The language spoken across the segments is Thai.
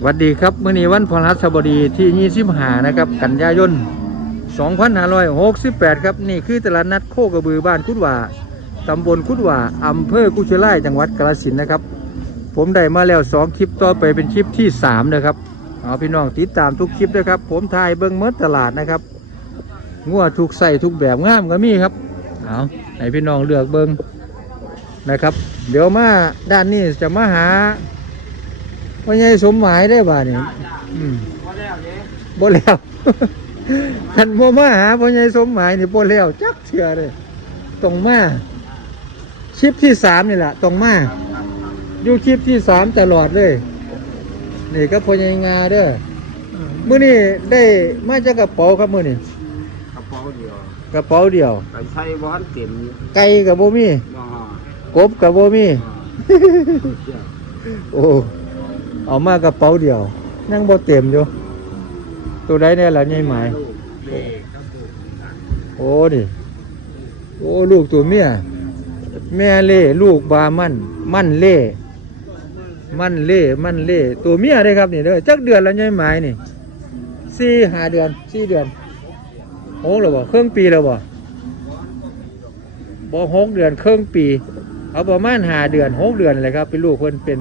สวัสดีครับมื้อนี้วันพฤหัสบดีที่25นะครับ กันยายน 2568 ครับ นี่คือตลาดนัดโคกระบือบ้านคุดว่าตำบลคุดว่าอำเภอกุชไลจังหวัดกาฬสินธุ์นะครับ ผมได้มาแล้ว 2 คลิปต่อไปเป็นคลิปที่ 3 นะครับ เอาพี่น้องติดตามทุกคลิปนะครับ ผมถ่ายเบิ้งเมดตลาดนะครับงัวทุกใส่ทุกแบบงามก็มีครับเอาให้พี่น้องเลือกเบิ้งนะครับ เดี๋ยวมาด้านนี้จะมาหา ว่าไงสมหมายได้บ่าเนี่ยอืมบ่แล้วท่านบ่มาหาพ่อใหญ่สมหมายนี่บ่แล้วจักเชื่อเลยตรงมาคลิปที่สามนี่แหละตรงมาอยู่คลิปที่สามตลอดเลย นี่ก็พ่อใหญ่งาเด้อมื้อนี้ได้มาจากกระเป๋าครับมื้อนี้กระเป๋าเดียวกระเป๋าเดียวไก่ใช้บ้านเต็มอยู่ไก่กับบ่มีบ่ฮะกบกับบ่มีเที่ยวโอ้ เอามากระเป๋าเดียวยังบ่เต็มอยู่ ตัวใดเนี่ยล่ะใหญ่หมายโอ้ดิโอ้ลูกตัวเมียแม่เล่ลูกบามันมันเล่มันเล่มันเล่ตัวเมียได้ครับนี่เด้อจักเดือนแล้วยายหมายนี่สี่หาเดือนสี่เดือนโอ้แล้วบ่ครึ่องปีแล้วบ่บ่หกเดือนเครึ่องปี เอาประมาณหาเดือนหกเดือนเลยครับเป็นลูกเพิ่นเป็น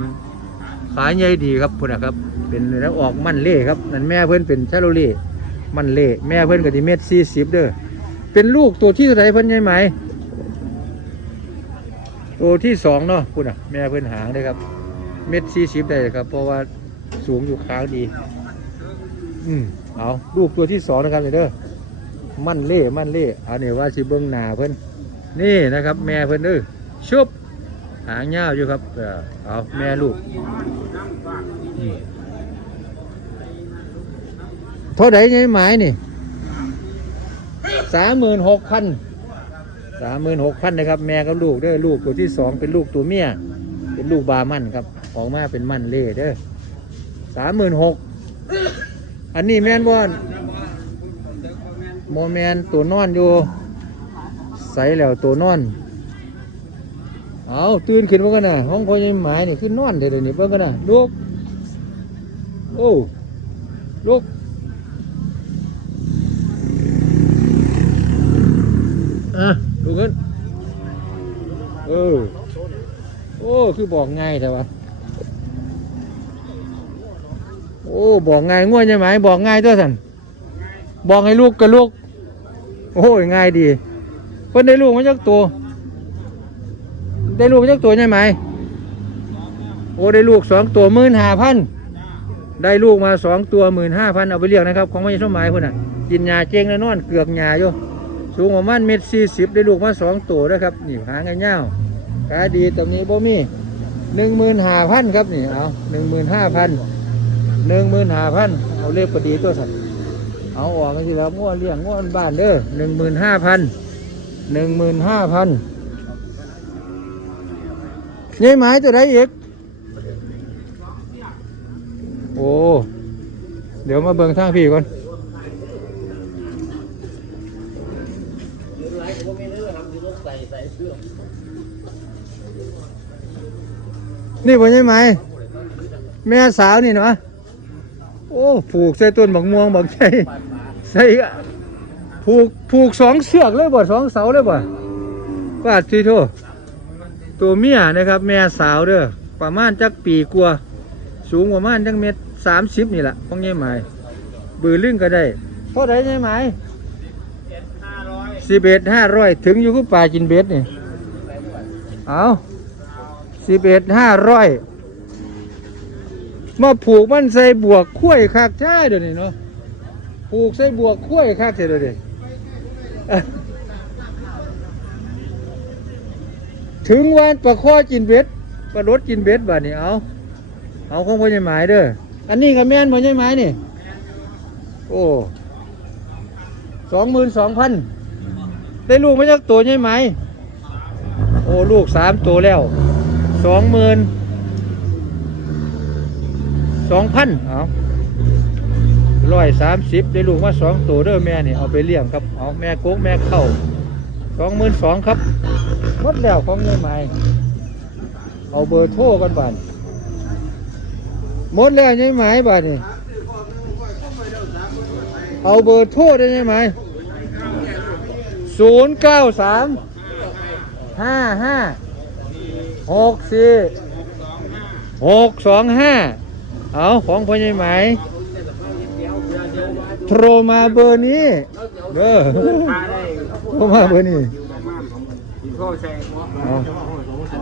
ขาใหญ่ดีครับพุ่นนะครับ เป็นแล้วออกมันเล่ครับนั่นแม่เพิ่อนเป็นชาโลเล่มันเล่แม่เพิ่อนก็สิเม็ดสี่สิบเด้อเป็นลูกตัวที่เท่าไหรเพิ่อนใหญ่ไหมตัวที่สองเนาะคุณอะแม่เพิ่อนหางเลยครับ เม็ดสี่สิบได้ครับ เพราะว่าสูงอยู่ค้างดี อืมเอาลูกตัวที่สองนะครับเด้อมันเล่มันเล่เอาเนี่ยว่าสิเบิ้งหนาเพิ่อนนี่นะครับ แม่เพิ่อนเด้อชุบ หางยาวอยู่ครับเอาแม่ลูกเท่าไหร่ใหญ่ไหมนี่สามหมื่นหกพันสามหมื่นหกพันนะครับ แม่กับลูกเด้อลูกตัวที่สองเป็นลูกตัวเมียเป็นลูกบามันครับออกมาเป็นมันเล่เด้อสามหมื่นหกอันนี้แม่นบอนโมแมนตัวนอนอยู่ใส่แล้วตัวนอน เอาตื่นขึ้นมางกันนะห้องพอยังหมายนี่ขึ้นนอนเดี๋ยวนี้เบิ่งกันนะลูกโอ้ลูกอะดูกันเออโอ้คือบอกง่ายแต่ว่าโอ้บอกง่ายง่วยใช่ไหมบอกง่ายตัวสันบอกให้ลูกกับลูกโอ้ยง่ายดีเพิ่นได้ลูกมาจากตัว ได้ลูกมาจากตัวใช่ไหม โอ้ได้ลูกสองตัวหมื่นห้าพันได้ลูกมาสองตัวหมื่นห้าพันเอาไปเลี้ยงนะครับ ของไม่ใช่สมัยพุ่นอะ กินยาเจงแล้วนอนเกือกยาอยู่สูงประมาณเมตรสี่สิบได้ลูกมาสองตัวนะครับนี่หางเงาวขายดีตรงนี้บ่มีหนึ่งหมื่นห้าพันครับนี่เอาหนึ่งหมื่นห้าพันหนึ่งหมื่นห้าพันเอาเลขพอดีตัวสัตว์เอาออกกันทีแล้วง้วเลี้ยงง้วบ้านเด้อหนึ่งหมื่นห้าพันหนึ่งหมื่นห้าพัน นี่หมายตัวไหนอีก โอ้ เดี๋ยวมาเบิ่งทางพี่ก่อนนี่บ่ใช่ไหม แม่สาวนี่เนาะโอ้ผูกใส่ต้นบักม่วงบักใช่ใส่ผูกผูกสองเสือกเลยบ่สองเสาเลยบ่ปาดทีโท ตัวเมียนะครับแม่สาวเด้อประมาณจักปีกลัวสูงประมาณจักเมตรสามสิบนี่แหละของยายไหมบือลึงก็ได้เท่าไหร่ยายไหมสิบเอ็ดห้าร้อยถึงอยู่กับป่ากินเบ็ดนี่เอาสิบเอ็ดห้าร้อยมาผูกมันใส่บวกคุ้ยคักใช่เดี๋ยวนี้เนาะผูกใส่บวกคุ้ยคักเดี๋ยวนี้ ถึงวันประคอกินเบ็ดประรดกินเบ็ดบ่านี่เอาเอาของพ่อใหญ่หมายเด้ออันนี้ก็แม่นพ่อใหญ่หมายนี่โอ้สองหมื่นสองพันได้ลูกไมาจากตัวใหญ่ไหม โอ้ลูกสามตัวแล้วสองหมื่นสองพันเอาร้อยสามสิบได้ลูกมาสองตัวเด้อแม่นี่เอาไปเลี้ยงครับเอาแม่โก๊กแม่เข้าสองหมื่นสองครับ มดแล้วของเงินใหม่เอาเบอร์โทรกันบ้านหมดแล้วใช่ไหมบาทนี่เอาเบอร์โทรได้ไหมศูนย์เก้าสามห้าห้าหกสี่หกสองห้าเอาของพ่อใหญ่ไหมโทรมาเบอร์นี้เด้อพาได้โทรมาเบอร์นี้ ที่พ่อใส่เอา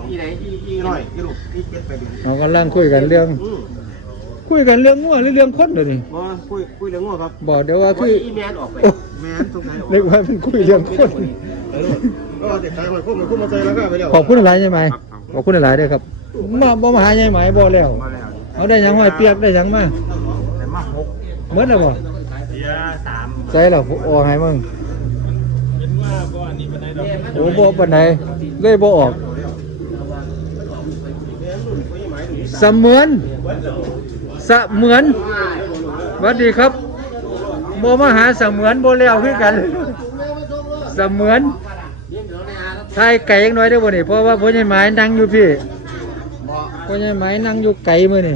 ที่ไหนที่ที่หน่อยที่ลูกที่เก็บไปดิเรากำลังคุยกันเรื่อง อืมคุยกันเรื่องงัวหรือเรื่องคนเดี๋ยวนี้บ่คุยคุยเรื่องง้อครับบอกเดี๋ยวว่าว่าคืออีแมนออกไปโอ้ แมนตรงไหนออกเรียกว่าเป็นคุยเรื่องคน ก็เด็กชายคนคุ้มคุ้มมาใส่แล้วก็ไปแล้วขอบคุณหลายใช่ไหมขอบคุณหลายด้วยครับ มาบ่มาหาใหญ่ไหมบ่แล้ว มาแล้วเอาได้หยังห้อยเปียกได้หยังมาแต่มาหกเมื่อแล้วบ่เสียสามใส่แล้วออกให้มึงเป็นว่าบ่ อันนี้ปานใดดอกโบ่ปานใดเลยบ่ออกเสมือนเสมือนสวัสดีครับบ่มาหาเสมือนโบ่แล้วคือกันเสมือนทายไก่ยังน้อยได้บ่นี่เพราะว่าพ่อใหญ่หมายนั่งอยู่พี่พ่อใหญ่หมายนั่งอยู่ไก่มือนี่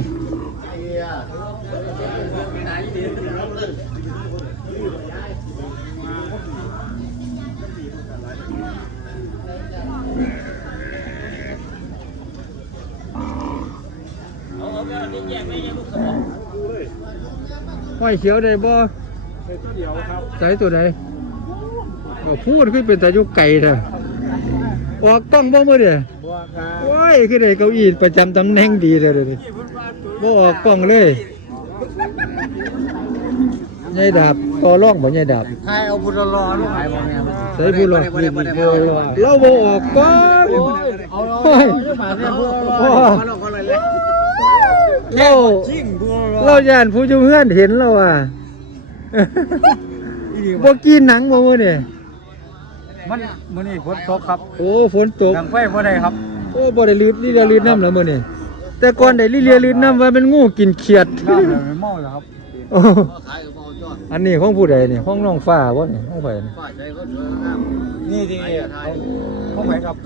ห้อยเขียวได้บ่เดียวครับใส่ตัวใดเอาพูดขึ้นเป็นแต่อยู่ไก่เถอะออกกล้องบ่มื้อเด้อบัวครับโอ้ยคือได้เก้าอี้ประจำตำแหน่งดีเลยเดี๋ยวนี้บ่ออกกล้องเลยยายดาบต่อร่องบ่ยายดาบใครเอาบุญรอลูกหายบ่แม่ใส่ผู้รอเราบ่ออกกล้องเอาโอ้ยมาเนี่ยบุญรอโอ้มาลงกันเลยเลย เราจริงบุญรอเราย่านผู้อยู่เฮือนเห็นเราอะบ่กินหนังบ่มื้อนี่มันมื้อนี้ฝนตกครับ โอ้ฝนตกดังไฟบ่ได้ครับ โอ้บ่ได้รีดนี่เรียรีดน้ำแล้วมื้อนี่แต่ก่อนได้ลิเลียรีดน้ำว่าเป็นงูกินเขียดน้ำเลยเมาแล้วครับโอ้อันนี้ของผู้ใดนี่ของน้องฟ้าบ่นี่ของไผนี่นี่ที่เขาไปครับ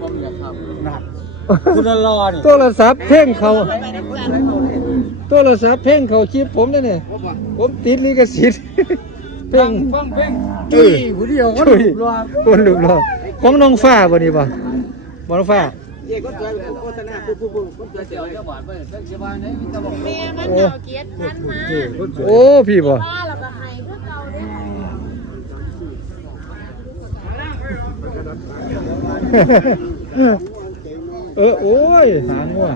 ผมอยากครับนะ คุณรอนี่โทรศัพท์เพ่งเขาโทรศัพท์เพ่งเขาชิปผมนั่นนี่ผมติดลิขสิทธิ์เพ่งฟังเพลงจุ้ยผู้เดียวคนจุ้ยรอคนลูกรอของน้องฟ้าบ่นี่บ่บ่น้องฟ้าเย่ก็เจอโฆษณาปุ๊บปุ๊บปุ๊บก็เจอเจอเจ้าบ้านไปเจ้าเจ้าบ้านนี่จะบอกแม่มันเอาเกียรติพันมาโอ้พี่บ่ป้าเราก็ให้เพื่อเก่าเด้อ เออโอ้ยหางงัว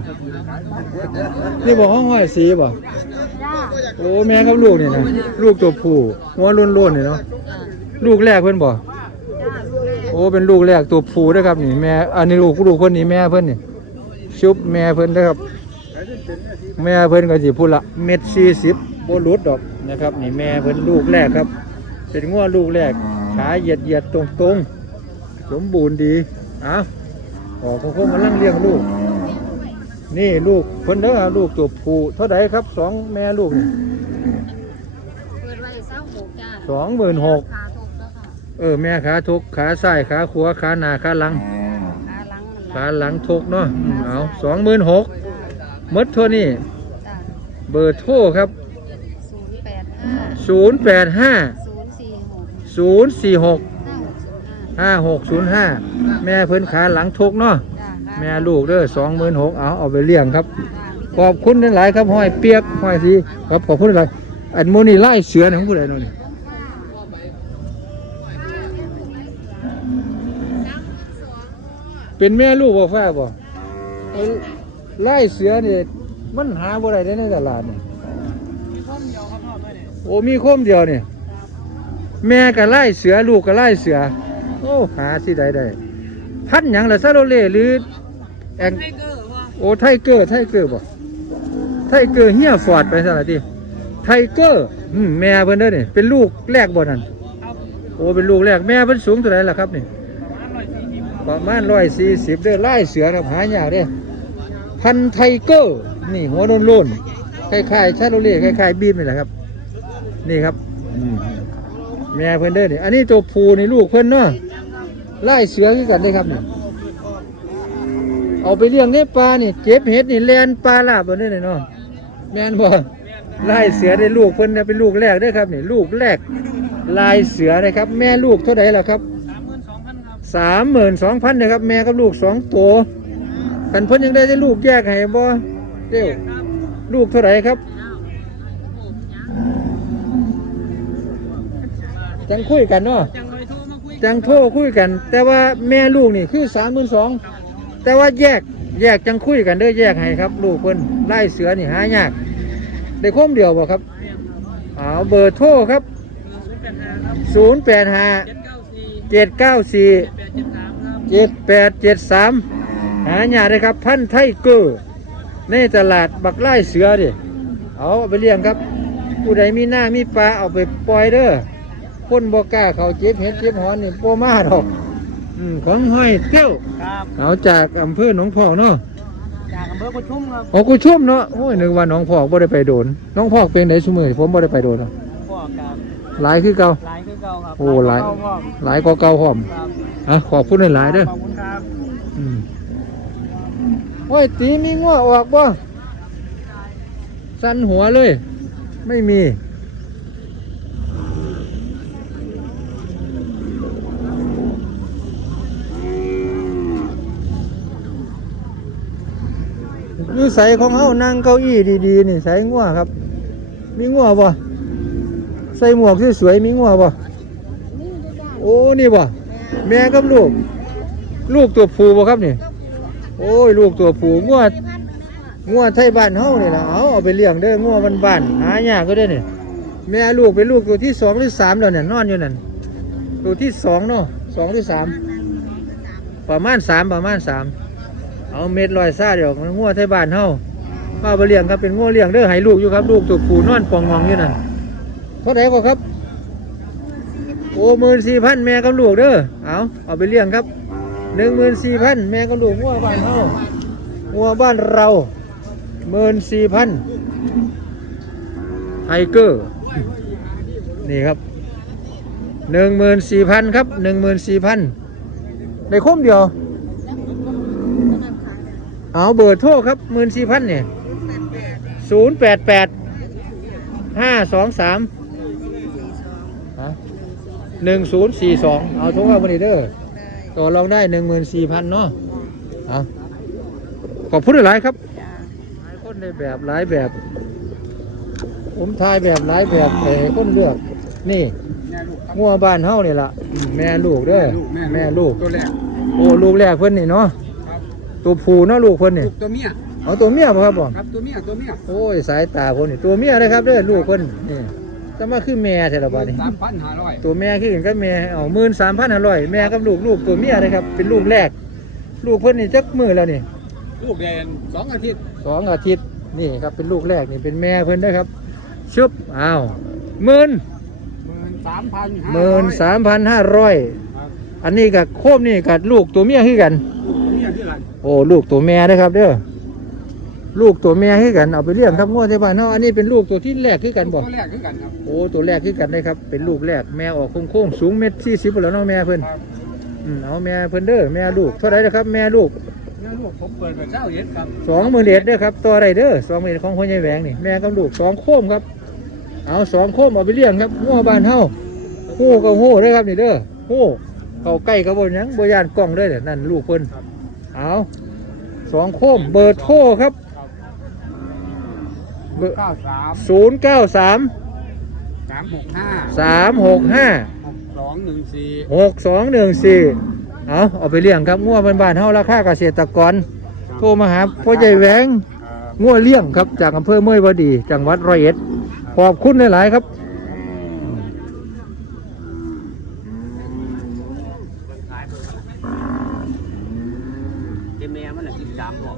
นี่บอกห้องห้อยสีบ่โอ้แม่กับลูกนี่นะลูกตัวผู้หัวล้วนๆนี่เนาะลูกแรกเพิ่อนบ่โอ้เป็นลูกแรกตัวผู้เด้อครับนี่แม่อันนี้ลูกลูกเพิ่นนี่แม่เพิ่อนนี่ชุบแม่เพิ่อนเด้อครับ แม่เพิ่อนก็สิพูดละเม็ดสี่สิบโบลุดดอกนะครับ นี่แม่เพิ่อนลูกแรกครับ เป็นง้อลูกแรกขาเหยียดเหยียดตรงตรงสมบูรณ์ดีอ้า ออกคงกำลังเลี้ยงลูก นี่ลูกเพิ่นเด้อลูกตัวผู้เท่าไหร่ครับสองแม่ลูกนี่เปิดไว้เศร้าหกจ้าสองหมื่นหกขาถูกแล้วค่ะเออแม่ขาทุกขาซ้ายขาขวาขาหน้าขาหลัง ขาหลังมันขาหลังทุกเนาะอืมเอาสองหมื่นหกมดเท่านี้จ้าเบอร์โทรครับศูนย์แปดห้า085ศูนย์สี่หก046ห้าหกศูนย์ห้า5605แม่เพิ่นขาหลังทุกเนาะจ้าค่ะแม่ลูกเด้อ26,000เอาเอาไปเลี้ยงครับจ้าขอบคุณหลายๆครับห้อยเปียกห้อยสีครับขอบคุณหลายอันโมนี่ไล่เสือนี่ของผู้ใดโน่นนี่เป็นแม่ลูกบ่ฟ้าบ่เอ้ยไล่เสือนี่มันหาบ่ได้ในตลาดนี่โอ้มีโคมเดียวนี่แม่ก็ไล่เสือลูกก็ไล่เสือ โอ้หาสิได้ได้พันหยังล่ะซาโรเล่หรือแองโอ้ไทเกอร์ไทเกอร์บ่ไทเกอร์เฮียฟอร์ดไปซะละทีไทเกอร์อืมแม่เพิ่นเด้อนี่เป็นลูกแรกบ่นั่นโอ้เป็นลูกแรกแม่เพิ่นสูงเท่าไหร่ล่ะครับนี่ประมาณ140เด้อลายเสือครับหายากเด้อพันธุ์ไทเกอร์นี่หัวโล้นๆคล้ายๆชาโรเล่คล้ายๆบีมนี่แหละครับ นี่ครับอืมแม่เพิ่นเด้อนี่อันนี้ตัวผู้นี่ลูกเพิ่นเนาะ ไลายเสือคือกันเด้ครับเนี่ยเอาไปเลี้ยงในป่านี่เก็บเห็ดนี่แลนปลาลาบเบิ่นเด้อนี่เนาะแม่นบ่ลายเสือได้ลูกเพิ่นเนี่ยเป็นลูกแรกเด้ครับนี่ลูกแรกลายเสือนะครับ แม่ลูกเท่าไหร่ล่ะครับสามหมื่นสองพันนะครับ แม่กับลูกสองตัวกันเพิ่นยังได้ได้ลูกแยกให้บ่เด้วลูกเท่าไหร่ครับจังคุยกันเนาะ จังโทรคุยกัน แต่ว่าแม่ลูกนี่คือสามหมื่นสองแต่ว่าแยกแยกจังคุยกันเด้อแยกให้ครับ ลูกเพิ่นไล่เสือนี่หายากได้คมเดียวบ่ครับเอาเบอร์โทรครับศูนย์แปดห้าเจ็ดเก้าสี่เจ็ดแปดเจ็ดสามหายากเลยครับ พันไทเกอร์ในตลาดบักไล่เสือดิเอาไปเลี้ยงครับ ผู้ใดมีหน้ามีปลาเอาไปปล่อยเด้อ คนบ่กล้าเขาเจ็บเห็ดเจ็บหอนนี่โปมาดอกอืมของห้อยเตี้ยวครับเอาจากอำเภอหนองพอกเนาะจากอำเภอกุชุมครับโอ้กูชุ่มเนาะโอ้ยนึกว่าหนองพอกบ่ได้ไปโดนหน้องพอกเป็นไดซุมื้อนี้ผมบ่ได้ไปโดนเนาะพ่อกับหลายคือเก่าหลายคือเก่าครับโอ้หลายเก่พ่อหลายกว่าเก่าพร้อมครับอะขอบคุณหลายๆเด้อขอบคุณครับอืมโอ้ยตีมีงัวออกบ่สั่นหัวเลย ไม่มี อยู่ใสของเฮานั่งเก้าอี้ดีๆนี่ใส่งัวครับ มีงัวบ่ใส่หมวกสวยๆมีงัวบ่โอ้นี่บ่แม่กับลูก ลูกตัวผู้บ่ครับนี่โอ้ยลูกตัวผู้งัวงัวไทยบ้านเฮานี่ล่ะเอาเอาไปเลี้ยงเด้องัวบ้านๆหายากก็ได้อนี่แม่ลูกเป็นลูกตัวที่สองหรือสามแล้วเนี่ยนอนอยู่นั่นตัวที่สองเนาะสองหรือสามประมาณสามประมาณสาม เอาเม็ดลอยซาเดี๋ยวงัวไทยบ้านเฮามาเอาไปเลี้ยงครับเป็นงัวเลี้ยงเด้อให้ลูกอยู่ครับ ลูกตัวผูนอนปองงองอยู่นั่นเท่าไหร่ก็ครับ โอ้หมื่นสี่พันแม่กับลูกเด้อเอาเอาไปเลี้ยงครับหนึ่งหมื่นสี่พันแม่ก็ลูกงัวบ้านเฮางัวบ้านเราหมื่นสี่พันไทเกอร์นี่ครับหนึ่งหมื่นสี่พันครับหนึ่งหมื่นสี่พันในคมเดียว เอาเบอร์โทรครับหมื่นสี่พันเนี่ยศูนย์แปดแปดห้าสองสามหนึ่งศูนย์สี่สองเอาโทรเข้ามาดีเด้อต่อรองได้หนึ่งหมื่นสี่พันเนาะเอาขอบคุณหลายครับหลายคนในแบบหลายแบบ ผมทายแบบหลายแบบแต่คนเลือก นี่แม่ลูกครับงัวบ้านเฮานี่ล่ะอืมแม่ลูกเด้อลูกแม่ลูกตัวแรกโอ้ลูกแรกเพิ่นนี่เนาะครับ ตัวผู้เนาะลูกเพิ่นนี่ลูกตัวเมียเอาตัวเมียบ่ครับบ่ครับตัวเมียตัวเมียโอ้ยสายตาเพิ่นนี่ตัวเมียนะครับเด้อลูกเพิ่นนี่จะมาคือแม่แท้ละบัดนี้สามพันห้าร้อยตัวแม่คือกันกับแม่เอาหมื่นสามพันห้าร้อยแม่กับลูกลูกตัวเมียนะครับ เป็นลูกแรก ลูกเพิ่นนี่จักมือแล้วนี่ลูกแดนสองอาทิตย์สองอาทิตย์นี่ครับเป็นลูกแรกนี่เป็นแม่เพิ่นได้อครับชุบอ้าวหมื่นหมื่นสามพันหมื่นสามพันห้าร้อยอันนี้กับโคมนี่กับลูกตัวเมียคือกันเมียที่ไร โอ้ลูกตัวแม่นะครับเด้อลูกตัวแม่คือกันเอาไปเลี้ยงครับงวดที่บ้านเฮาอันนี้เป็นลูกตัวที่แรกคือกันบ่ตัวแรกคือกันครับโอ้ตัวแรกคือกันได้ครับ เป็นลูกแรกแม่ออกโค้งๆสูงเม็ดสี่สิบแล้วเนาะแม่เพิ่นครับอืมเอาแม่เพิ่นเด้อแม่ลูกเท่าไหร่นะครับ แม่ลูกแม่ลูกผมเปิดเป็นเจ้าเย็ดครับสองหมื่นเอ็ดเด้อครับตัวไรเด้อสองหมื่นของพ่อใหญ่แหวงนี่แม่กับลูกสองโคมครับ เอาสองโคมเอาไปเลี้ยงครับงัวบ้านเฮาหู้กับหู้เด้อครับนี่เด้อหู้เข้าใกล้กับบ่หยังบ่ย่านกล้องเด้อเด้อนั่นลูกเพิ่น เอาสองโคมเบอร์โทรครับเบอร์เก้าสามศูนย์เก้าสามสามหกห้าสามหกห้าหกสองหนึ่งสี่หกสองหนึ่งสี่เอาเอาไปเลี้ยงครับงัวบ้านๆเฮาราคาเกษตรกร โทรมาหาพ่อใหญ่แหวงงัวเลี้ยงครับจากอำเภอเมยวดี จังหวัดร้อยเอ็ดขอบคุณหลาย ๆ ครับ เจเมียมันอะสิบสามบอก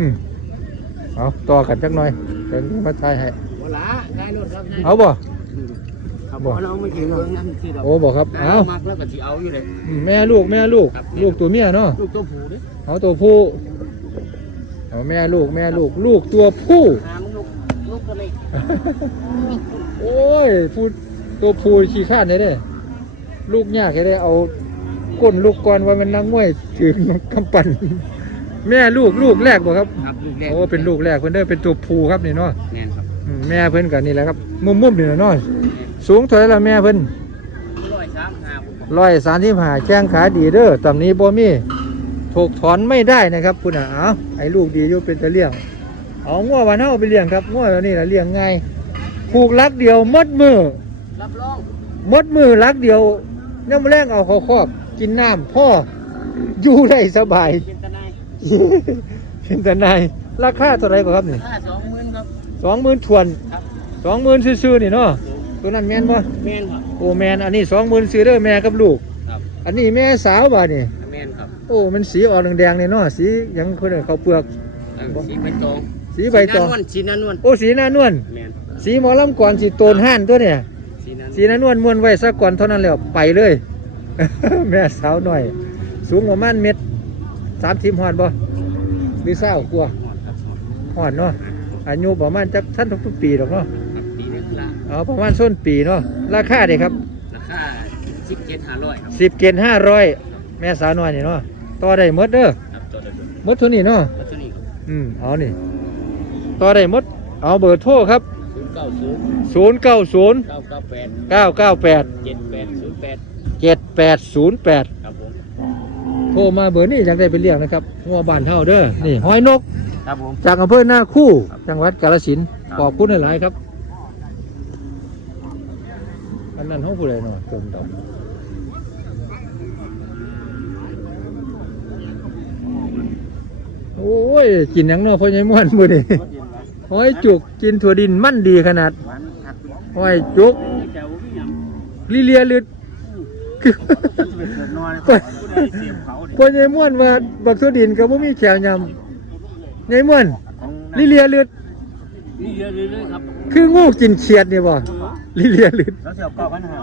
อืมเอาต่อกันจักหน่อยเดี๋ยวมาทายให้วละได้รถครับเอาบ่ ครับบอกเราไม่ถึงเรื่องนั้นที่เราโอ้บอกครับเอามากแล้วก็จะเอาอยู่เลยอืมแม่ลูกแม่ลูก ลูกตัวเมียเนาะลูกตัวผู้เด้เอาตัวผู้เอาแม่ลูกแม่ลูก ลูกตัวผู้ หางลูกลูกตัวเล็กโอ้ยผู้ตัวผู้ขี้ข้านได้เด้ลูกยากแค่ได้เอาก้นลูกก่อนว่ามันนังมวยถึงกำปั้น แม่ลูกลูกแรกบ่ครับ ครับลูกแรกโอ้เป็นลูกแรกเพิ่นเด้อเป็นตัวผู้ครับนี่เนาะแม่นครับอืมแม่เพิ่นก็นี่แหละครับ มุมๆนี่แหละเนาะสูงเท่าไหร่ละแม่เพิ่นร้อยสามห้าผมร้อยสามสิบห้าแข้งขาดีเด้อตำนี้บ่มีถูกถอนไม่ได้นะครับคุณอะเอาไอ้ลูกดีอยู่เป็นตะเลี้ยงเอาง้อวันเฮาไปเลี้ยงครับง้อตัวนี้ล่ะเลี้ยงง่ายผูกลักเดียวหมดมือรับรองหมดมือลักเดียวน้ำแรงเอาเขอครอบกินน้ำพ่ออยู่ได้สบาย เป็นตะไนายเป็นแต่นายราคาเท่าไหรก็ครับนี่ห้าสองหมื่นครับ สองหมื่นทวนครับ สองหมื่นซื่อๆนี่เนาะตัวนั้นแม่นบ่แม่นครับ โอ้แม่นอันนี้สองหมื่นซื้อเด้อแม่กับลูก ครับ อันนี้แม่สาวบ่านี่ แม่นครับโอ้มันสีออกแดงๆนี่เนาะสีหยังคนเอื่นเขาเปลือก เออสีใบตองสีใบตอง สีนานวลโอ้สีหน้านวลแม่นสีหมอลำก่อนสีโตนห่านตัวเนี่ย สีนานสีหน้านวลม้วนไว้ซะก่อนเท่านั้นแล้วไปเลย แม่สาวหน่อย สูงประมาณเม็ด สามสิบหอดบ่หรือเศร้ากลัวหอดครับหอดหอดเนาะอายุประมาณจักท่านทุกๆปีหรอกเนาะครับปีนึงละเอาประมาณส้นปีเนาะราคาเด้ครับราคาสิบเจ็ดห้าร้อยครับสิบเกณฑ์ห้าร้อยแม่สาวน้อยนี่เนาะต่อได้หมดเด้อครับตัวเดียวหมดเท่านี้เนาะแล้วตัวนี้ครับอืมเอานี่ต่อได้หมดเอาเบอร์โทรครับศูนย์เก้าศูนย์0 9 0เก้าเก้าแปด9 9 8เจ็ดแปดศูนย์แปด7 8 0 8ครับผม โทรมาเบอร์นี้อยากได้ไปเลี้ยงนะครับงัวบ้านเฮาเด้อนี่หอยนก ครับผม จากอำเภอหน้าคู่ครับจังหวัดกาฬสินธุ์ครับ ขอบคุณหลายๆครับ อันนั้นห้องผู้ใดเนาะจมดำโอ้ย กินหยังเนาะพ่อใหญ่ม่วนมื้อนี้หอยจุกกินถั่วดินมั่นดีขนาด หวานครับหอยจุก เจ้าพี่ยังลิเลียลึดเป็นเกิดนอนผู้ใดเสียบเขาดิพ่อใหญ่ม่วนว่าบักถั่วดินก็บ่มีแขวยำใหญ่ม่วนของลิเลียลึดนี่เยอะเลยครับคืองูกินเขียดนี่บ่ลิเลียลึดแล้วเสียบเก้าพันห้า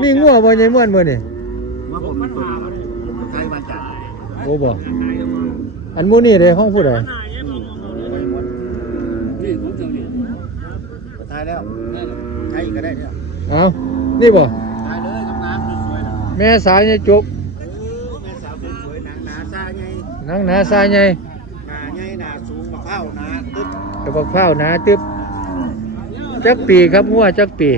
มีงัวบ่ใหญ่ม่วนมื้อนี่ว่าผมเป็นคนใช้มาจากโอ้บ่อันหมู่นี่เด้ห้องผู้ใดนี่ผมเจ้าเนี่ยตายแล้วใช้ก็ได้เนี่ยเอ้านี่บ่ แม่สาวใหญ่จุกแม่สาวสวยๆหนังหนาซาไงหนังหนาสายใหญ่หนาไงหนาสูงมะพร้าวหนาตึ๊ดกระบอกข้าวหนาตึบจักปีครับงัวจักปี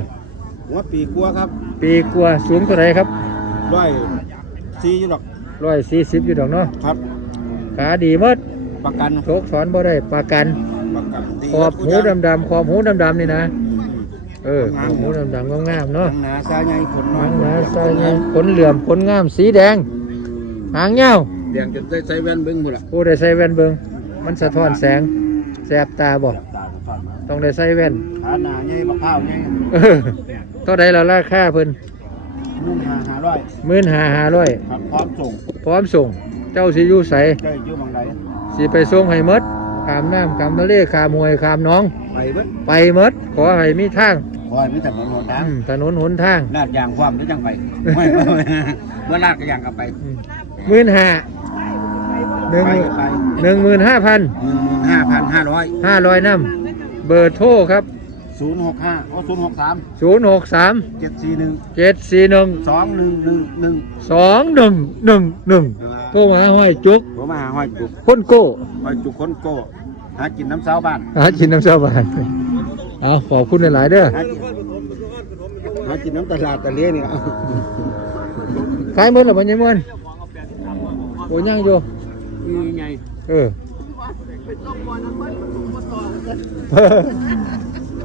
หัวปีกลัวครับปีกว่าสูงเท่าไหร่ครับร้อยซีอยู่หรอก140อยู่ดอกเนาะครับ ขาดีหมดประกันโชคสอนบ่ได้ประกันประกันดีขอบหูดำๆขอบหูดำๆนี่นะ เออขอบหูดำๆงามๆหนัเนาะงหนาซาไงขนน้หอนัยงหนาใส่ไงขนเหลื่อมขนงามสีแดงหางยาวเดียงจนได้ใส่แว่นเบิ้งหมดละโอ้ได้ใส่แว่นเบิงมันสะท้อนแสงแสบตาบ่ตาฟันมาต้องได้ใส่แว่นขาหนาไงมะพร้าวไงเออเท่าใดเราราคาเพิ่นนุ่งหาหาร้อยมื่นหาหาร้อยครับพร้อมส่งพร้อมส่ง เจ้าสิอยู่ใสได้อยู่บางไรสิไปส่งให้หมดขามน้ำขามทะเลขามห้วยขามหน้อง ไปเบิ้งไปหมดขอให้มีทาง คอยมีแต่ถนนทางอืมถนนหนทางลาดยางความหรือยังไปไม่ไม่เมื่อลาดก็ยางกลับไปมื่นหาหนึ่งไปก็ไปหนึ่งหมื่นห้าพันหนึ่งหมื่นห้าพันห้าร้อยห้าร้อยน้ำเบอร์โทรครับศูนย์หกห้าโอ้ศูนย์หกสามศูนย์หกสามเจ็ดสี่หนึ่งเจ็ดสี่หนึ่งสองหนึ่งหนึ่งหนึ่งสองหนึ่งหนึ่งหนึ่งโทรมาห้อยจุกผมมาหาห้อยจุกพ้นโก้ห้อยจุกคนโก้หากินน้ำเสาบ้านหากินน้ำชาวบ้าน เอาขอบคุณหลายๆเด้อหากินหากินน้ำตลาดตะเลียนี่เอาขายหมดหรือเปล่ายังมันโอ้ยังอยู่นี่ไงเออ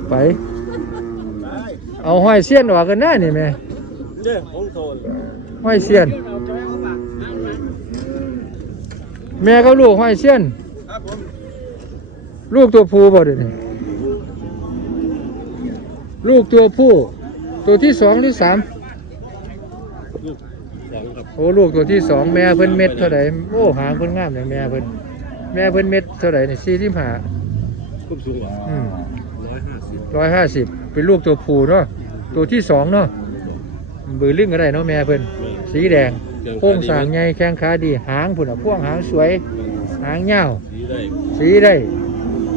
ไปเอาห้อยเสี้ยนออกกันหน้านี่แม่เด้อของโซนห้อยเสี้ยน แม่กับลูกห้อยเสี้ยนครับผมลูกตัวผู้บ่เดี๋ยวนี้ ลูกตัวผู้ ตัวที่สองหรือสามสองครับโอ้ลูกตัวที่สองแม่เพิ่นเม็ดเท่าไหร่โอ้หางเพิ่นงามเลยแม่เพิ่นแม่เพิ่นเม็ดเท่าไหร่นี่สี่สิบห้าคุ้มสูงกว่าอืมร้อยห้าสิบร้อยห้าสิบเป็นลูกตัวผู้เนาะตัวที่สองเนาะเบือลึงก็ได้เนาะแม่เพิ่นสีแดงโค้งสร้างใหญ่แข้งขาดีหางผุนอะพ่วงหางสวย หางยาวดีได้สีได้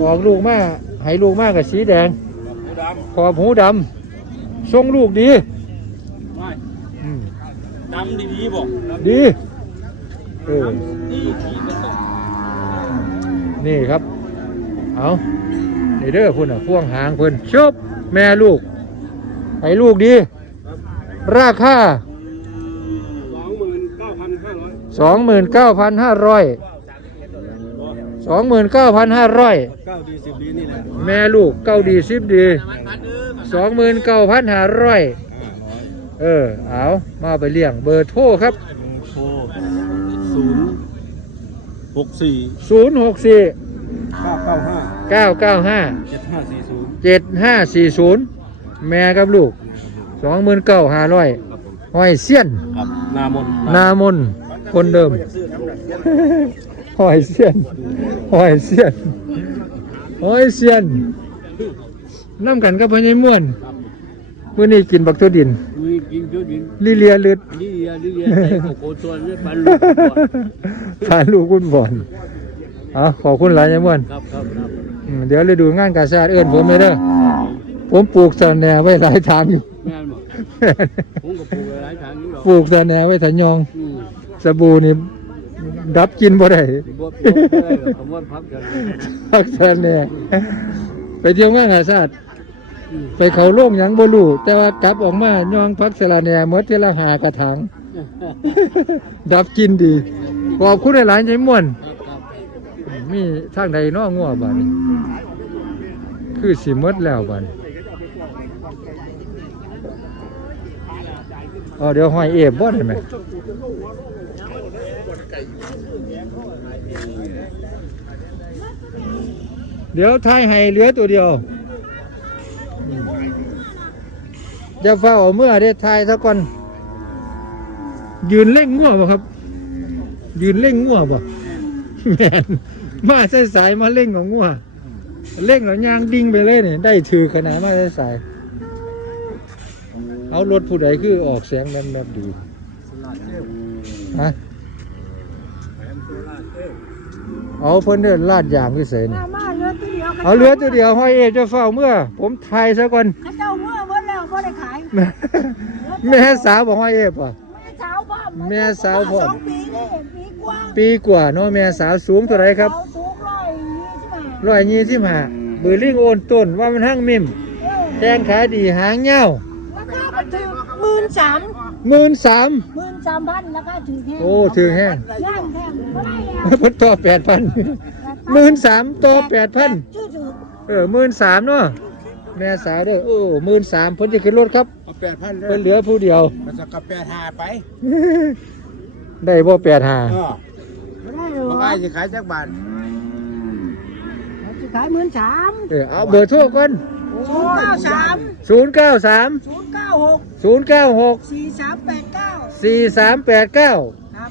ออกลูกมาให้ลูกมากกับสีแดง หูดขอบหูดำทรงลูกดีำไม่อืมดำดีๆบอกดีเออนี่ครับ เอานี่เด้อพุ่นอะพ่วงหางเพิ่นชุบแม่ลูกให้ลูกดี ราคาสองหมื่นเก้าพันห้าร้อย สองหมื่นเก้าพันห้าร้อยเก้าดีสิบดีนี่แหละแม่ลูกเก้าดีสิบดีสองหมื่นเก้าพันห้าร้อยเออเอามาไปเลี้ยงเบอร์โทรครับโทรศูนย์หกสี่ศูนย์หกสี่เก้าเก้าห้าเก้าเก้าห้าเจ็ดห้าสี่ศูนย์เจ็ดห้าสี่ศูนย์แม่กับลูกสองหมื่นเก้าห้าร้อยห้อยเสี้ยน ครับ นามนนามนคนเดิม ห้อยเสี้ยนห้อยเสี้ยนห้อยเสี้ยนน้ำกันกับพญายม่วนมื่อนี้กินบักตัวดินมีกินเยอะดินลิเลียลึดนี่ยนี่ยไอ้โกโก้ตัวนี้ปันลูกก่อนผ่านลูกคุณบอลเอาขอบคุณหลายยายม่วนครับครับครับอืมเดี๋ยวเลยดูงานกาชาดเอื้อนผมเลยเด้อผมปลูกสะแหนไว้หลายทางอยู่แม่นบอกผมก็ปลูกหลายทางอยู่หรอกปลูกสะแหนไว้ถันยองอืมสบู่นี่ ดับกินบ่ได้สิบ่บ่ได้หรอกคำว่าพักกันพักสะแหนไปเที่ยวงานกาชาดอืมไปเขาโล่งหยังบ่รู้แต่ว่ากลับออกมายองพักสะแหนหมดเทละหากระถางดับกินดีขอบคุณหลายๆยายม่วนครับครับมีทางใดน้องัวบ้านี้คือสิหมดแล้วบ้านี้อ๋อเดี๋ยวห้อยเอฟบ่ได้ไหม เดี๋ยวทายให้เหลือตัวเดียวจะเฝ้าเอเมื่อได้ทายซะก่อน ยืนเล่งงัวบ่ครับ ยืนเล่งงัวบ่แม่นมาใส่สายมาเล่งของงัวเล่งแล้วยางดิ่งไปเลยเนี่ยได้ถือขนาดมาใส่สายเอารถผู้ใดคือออกแสงแบบแบบดีฮะ เอาเพิ่นเดินลาดยางวิเศษนี่มามาเหลือตัวเดียวเอาเหลือตัวเดียวห้อยเอจะเฝ้าเมื่อ ผมทายซะก่อนเขาเจ้าเมื่อหมดแล้วบ่ได้ขายแม่แม่สาวบอกห้อยเอฟว่ะแม่สาวพ่อมแม่สาวพ่อมสองปีนี่ปีกว่าปีกว่าเนาะแม่สาวสูงเท่าไหรครับเขาสูงร้อยยี่สิบห้าร้อยยี่สิบห้าบือลิงโอนต้นว่ามันหั่งมิมเออแทงขายดีหางเงาราคาก็ถึงหมื่นสาม หมื่นสามหมื่นสามพันราคาถึงแค่โอ้ถือแห้งย่างแพงบ่ได้แล้วเพิ่นต่อแปดพันหมื่นสามต่อแปดพันชื่อถือเออหมื่นสามเนาะแม่สาวเด้อโอ้หมื่นสามเพิ่นจะขึ้นรถครับเอาแปดพันเลเพิ่ยนเหลือผู้เดียวมันจะกับแปดห้าไป ได้บ่แปดหาเออบ่ได้หรอมาขายจะขายจักบาทเขาจะขายหมื่นสามเออเอาเบอร์โทรก่อน ศูนย์เก้าสามศูนย์เก้าสามศูนย์เก้าหกศูนย์เก้าหกสี่สามแปดเก้าสี่สามแปดเก้าครับ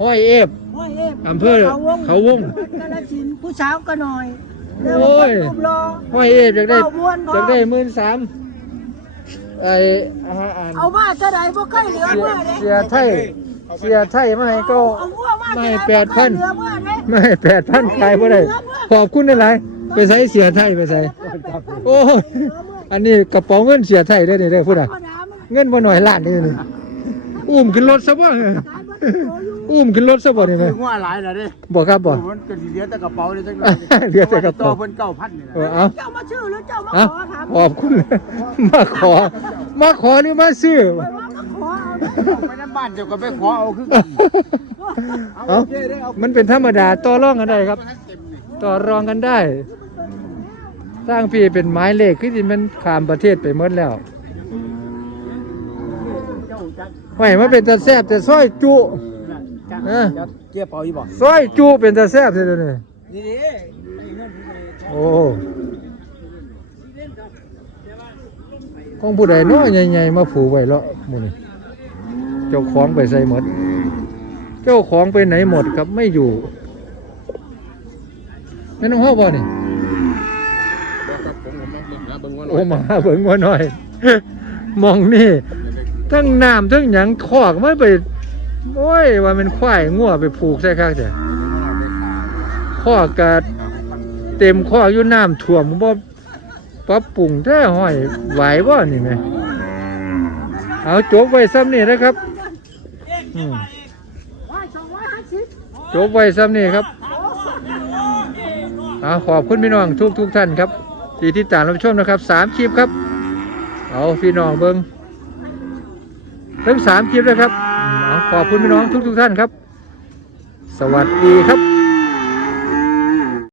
ห้อยเอฟ ห้วยเอฟอำเภอเขาวงกาฬสินธุ์ผู้สาวก็หน่อยโอ้ยเร็วกว่ารูปรอ ห้อยเอฟอยากได้เบาม่วนพออยากได้หมื่นสามไอ้อาหารอ่านเอามาเท่าไหร่บ่เคยเหลือเสียเมื่อเลยเสียไทยเสียไทยมาให้ก็ เอาวัวมาไม่เท่าหร่แปดพันบ่เคยเหลือเมื่อเลย ไม่แปดพันขายบ่ได้ขอบคุณอะไร ไปใส่เสียไทยไปใส่โอ้ยอันนี้กระเป๋าเงินเสียไทยได้นี่ได้อพูดอะธรรมดามันเงินบ่หน่อยล้านนี่นี่อุ้มขึ้นรถซะบ่เนี่ยขายบ่ได้โตอยู่อุ้มขึ้นรถซะบ่นี่แม่คือว่าหลายแล้วเด้บ่ครับบ่มันก็สิเหลือแต่กระเป๋าเลยจังเหลือแต่กระเป๋าตัวเพิ่นเก้าพันนี่แหเอละอเอาเจ้ามาชื่อหรือเจ้ามาเอาขอถามขอบคุณมาขอ มาขอหรือมาซื้อไปว่ามาขอเอาเด้อไปน้ำบ้านเจ้าก็ไปขอเอาคือกันเอามันเป็นธรรมดาต่อรองกันได้ครับ ต่อรองกันได้ สร้างพี่เป็นไม้เหล็กคือที่มันข้ามประเทศไปหมดแล้วไม่มาเป็นตาแซบแต่ซอยจุเออจะเกี่ยวเป๋าอีบ่ซอยจุเป็นตาแซบเลยนี่นี่ดิโอ้ของผู้ใดเนาะใหญ่ๆมาผูกไว้แล้วหมูนี่เจ้าของไปใส่หมด เจ้าของไปไหนหมดครับไม่อยู่แม่น้องพ่อบ่นี่ โอ้มาเบิ่งว่าหน่อย มองนี่ทั้งน้ำทั้งหยังคอกมันไปโอ้ยว่ามันควายงัวไปผูกใส่ข้างแต่คอกกะเต็มคอกอยู่น้ำท่วมบ่ปรับปรุงแท้ห้อยไหวบ่นี่แหมเอาจบไว้ซ้ำนี่นะครับอืมว่าสองร้อยห้าสิบจบไว้ซ้ำนี่ครับเอาขอบคุณพี่น้องทุกทุกท่านครับ ที่ติดตามรับชมนะครับสามคลิปครับเอาพี่น้องเบิ้งทั้งสามคลิปเลยครับอขอบคุณพี่น้องทุกทุกท่านครับ สวัสดีครับ